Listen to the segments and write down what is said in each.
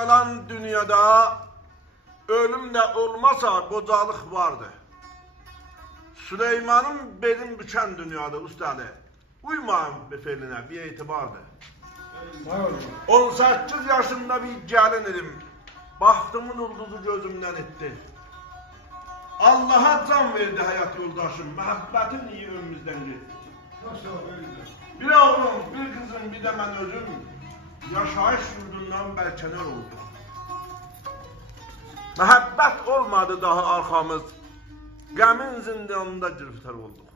yalan dünyada ölüm de olmasa qocalıq vardı. Süleyman'ın belin büken dünyada ustalı. Uymayın befeline bir itibardı. 18 yaşında bir gelin idim. Bahtımın ulduzu gözümden etti. Allah'a can verdi hayat yoldaşım. Məhəbbətim iyi önümüzden gitti. Bir oğlum, bir kızım, bir de ben özüm. Yaşayış yurdundan belkenar oldu. Məhəbbət olmadı daha arxamız. Qəmin zindanında giriftar olduq.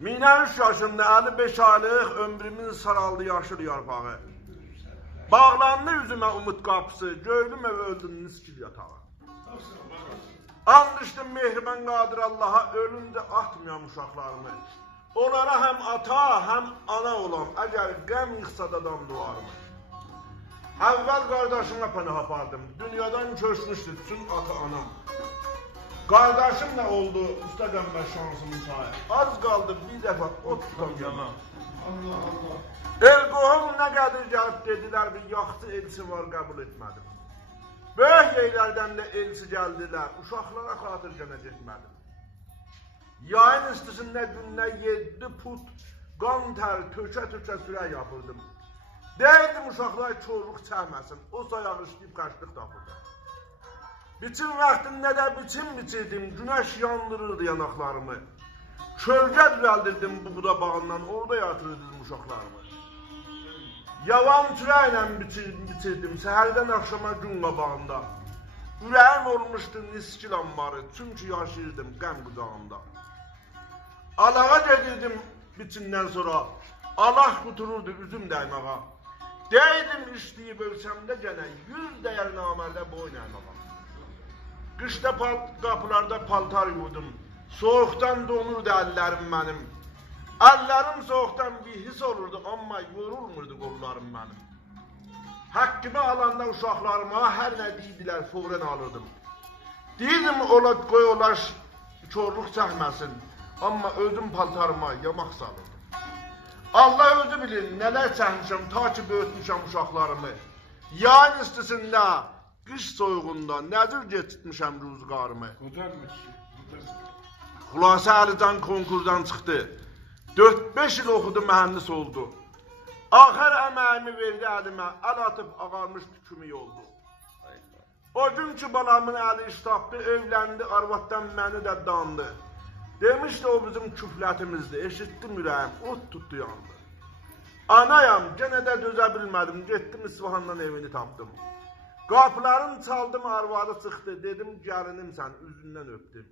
13 yaşında 55 aylıq ömrümün saraldı yaşıl yarpağı. Bağlandı yüzüme umut kapısı, gördüm ev öldüm niskil yatağı. And içtim mehriban qadir Allah'a, ölünce atmayan uşaqlarımı. Onlara hem ata hem ana olam, əgər qəm yıxsa da dam duvarımı. Əvvəl qardaşımla pənah apardım, dünyadan köçmüşdü bütün ata anam. Kardeşim de oldu usta qəmbər şansımın sayı. Az qaldı bir dəfə ot tutam yana. Allah Allah. El qohum nə qədir gəlib dedilər, bir yaxçı elçi var qəbul etmədim. Böyük yerlərdən də elçi gəldilər, uşaqlara xatır gənə getmədim. Yayın istisində gündə 7 put qan tər tökə sürək yapırdım. Deydim uşaqlar çorluq çəkməsin, o sayaq işləyib qaçlıq tapırdım. Biçim vaxtında da biçim biçirdim, güneş yandırırdı yanaklarımı. Kölgə düzəldirdim bu buda bağından, orada yatırırdım uşaqlarımı. Yavan türəylə biçirdim, səhərdən axşama gün qabağında. Ürəyim olmuşdu niskil ambarı, çünki yaşayırdım qəm qucağında. Alağa gedirdim biçindən sonra, Allah qutururdu üzüm dəymağa. Deydim işləyib ölsəmdə gənə, 100 dəyər namərdə boyun əymağa. Qışda qapılarda paltar yurdum, soğuktan donurdu əllərim mənim. Əllərim soğuktan bir his olurdu, amma yorulmurdu qollarım mənim. Hakkımı alanda uşaqlarıma hər nə deydilər, fəvrən alırdım. Deydim ola qoy olar çorluq çəkməsin, amma özüm paltarıma yamaq salırdım. Allah özü bilir, nələr çəkmişəm, ta ki böyütmüşəm uşaqlarımı. Yayın istisində, qış soyuğunda nədir geçitmişəm ruzgarımı. Xülasə Əlican konkurdan çıxdı. 4-5 il oxudu, mühəndis oldu. Axır əməyimi verdi əlimə, əl atıb ağarmış tükümü oldu. O gün ki balamın əli iş tapdı, evləndi, arvatdan məni də dandı. Demişdi o bizim küflətimizdir, eşitdim ürəyim, ot tutdu yandı. Anayam, gene də dözə bilmədim, getdim İsfahandan evini tapdım. Qapıların çaldım, arvadı çıxdı, dedim gəlinim sən, üzündən öpdüm.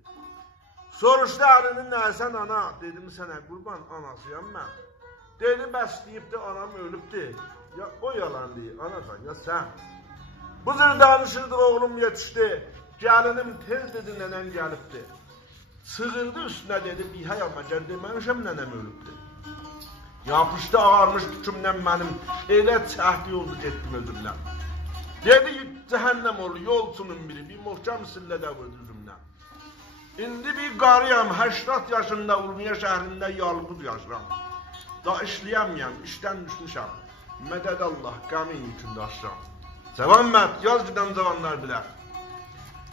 Soruşdu əlinin nəsən ana, dedim sənə qurban anasıyam mən. Dedi bəs deyibdi anam ölübdü, ya o yalan deyir, anasan ya sən. Bu cür danışırdı oğlum yetişdi, gəlinim tez dedi nənəm gəlibdi. Sığırdı üstünə dedi, bihəyam məgər deməmişəm nənəm ölübdü. Yapışdı ağarmış tükümdən mənim, elə çəhdi oldu getdim özümdən. Dedi cəhənnəm olur, yolçunun biri, bir möhkəm sillədə vurdu üzümdən. İndi bir qarıyam, 80 yaşında Urmiya şəhrində yalqız yaşıram. Da işləyəməyəm, işdən düşmüşəm. Mədəd Allah, qəmin yükündə aşıram. Cəvanmət, yaz gidən cavanlar bilə.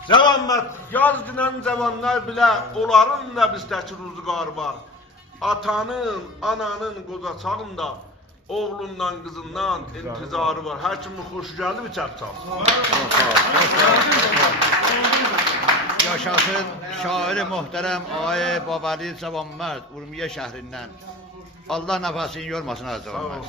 Cəvanmət, yaz gidən cavanlar bilə, onların da bizdəki ruzqarı var. Atanın, ananın qocaçağında, oğlundan, qızından intizarı var. Hər kimin xoşu gəldi bir çəp çal. Yaşasın şairi muhterem Ağay Babali Cavanmərd Urmiya şəhrindən. Allah nəfəsini yormasın az Cavanmərd.